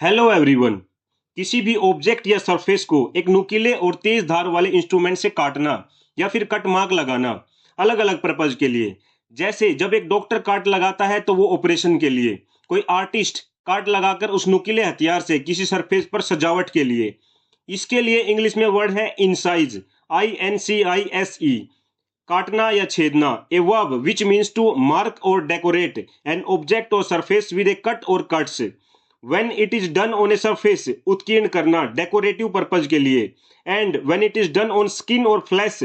Hello everyone. किसी भी object या सरफेस को एक नुकीले और तेज धार वाले इंस्ट्रूमेंट से काटना या फिर कट मार्क लगाना अलग अलग पर्पज के लिए। जैसे जब एक डॉक्टर काट लगाता है तो वो ऑपरेशन के लिए, कोई आर्टिस्ट काट लगाकर उस नुकीले हथियार से किसी सरफेस पर सजावट के लिए। इसके लिए इंग्लिश में वर्ड है इंसाइज, INCISE, काटना या छेदना। A verb which means to mark और डेकोरेट एन ऑब्जेक्ट और सरफेस विद ए कट और cuts. when it is done on a surface, उत्कीर्ण करना डेकोरेटिव पर्पज के लिए, and when it is done on skin or flesh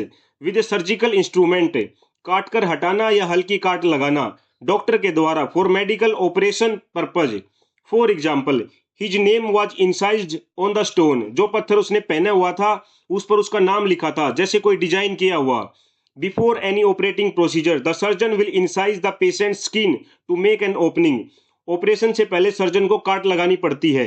with a surgical instrument, काट कर हटाना या हल्की काट लगाना डॉक्टर के द्वारा for medical operation purpose. For example, his name was incised on the stone, जो पत्थर उसने पहना हुआ था उस पर उसका नाम लिखा था, जैसे कोई डिजाइन किया हुआ। Before any operating procedure the surgeon will incise the patient skin to make an opening. Operation से पहले सर्जन को काट लगानी पड़ती है।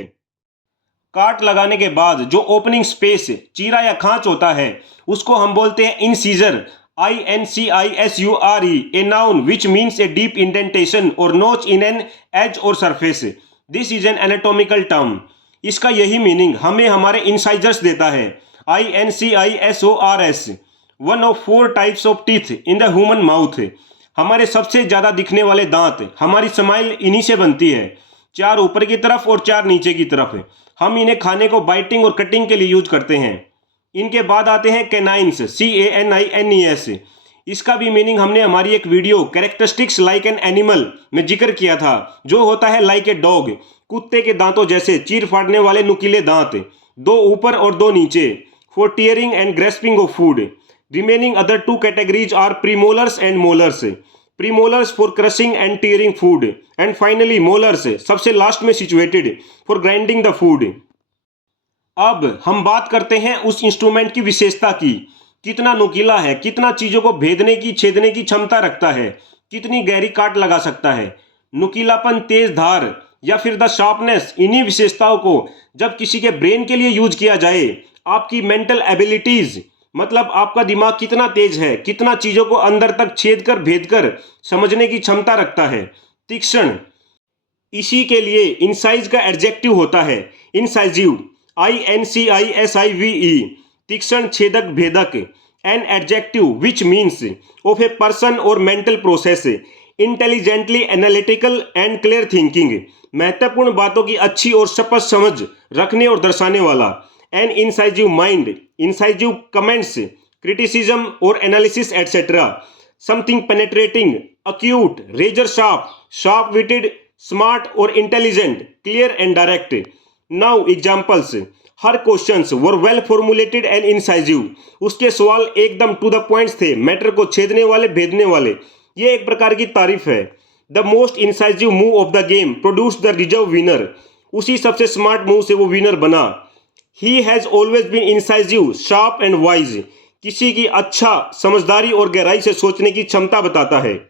काट लगाने के बाद जो ओपनिंग स्पेस, चीरा या खांच होता है उसको हम बोलते हैं incisor, INCISURE, a noun which means a deep indentation और नोच इन एन एज और surface. This is an anatomical term. इसका यही मीनिंग हमें हमारे इंसाइजर्स देता है। INCISORS, one of 4 types of teeth in the human mouth. हमारे सबसे ज्यादा दिखने वाले दांत, हमारी स्माइल इन्हीं से बनती है, 4 ऊपर की तरफ और 4 नीचे की तरफ। हम इन्हें खाने को बाइटिंग और कटिंग के लिए यूज करते हैं। इनके बाद आते हैं कैनाइन्स, CANINES। इसका भी मीनिंग हमने हमारी एक video characteristics like an animal में जिक्र किया था, जो होता है लाइक ए डॉग, कुत्ते के दांतों जैसे चीर फाड़ने वाले नुकीले दांत, 2 ऊपर और 2 नीचे, for tearing and grasping of food. Remaining other 2 categories are premolars and molars. Premolars for crushing and tearing food, and finally molars सबसे लास्ट में situated for grinding the food. अब हम बात करते हैं उस इंस्ट्रूमेंट की विशेषता की। कितना नुकीला है, कितना चीजों को भेदने की, छेदने की क्षमता रखता है, कितनी गहरी काट लगा सकता है। नुकीलापन, तेज धार या फिर द शार्पनेस, इन्हीं विशेषताओं को जब किसी के ब्रेन के लिए यूज किया जाए, आपकी मेंटल एबिलिटीज, मतलब आपका दिमाग कितना तेज है, कितना चीजों को अंदर तक छेद कर भेद कर समझने की क्षमता रखता है, तीक्ष्ण। इसी के लिए इंसाइज का एडजेक्टिव होता है इंसाइजिव, INCISIVE, तीक्ष्ण, छेदक, भेदक। An adjective which means of a person और mental process, intelligently analytical and clear thinking, महत्वपूर्ण बातों की अच्छी और स्पष्ट समझ रखने और दर्शाने वाला। An incisive mind, incisive comments, criticism or analysis, etc. Something penetrating, acute, razor sharp, sharp-witted, smart or intelligent, clear and direct. Now examples. Her questions were well formulated and incisive. उसके सवाल एकदम to the points थे, matter को छेदने वाले, भेदने वाले। ये एक प्रकार की तारीफ है। The most incisive move of the game produced the reserve winner. उसी सबसे स्मार्ट मूव से वो विनर बना। He has always been incisive, sharp and wise. किसी की अच्छा, समझदारी और गहराई से सोचने की क्षमता बताता है।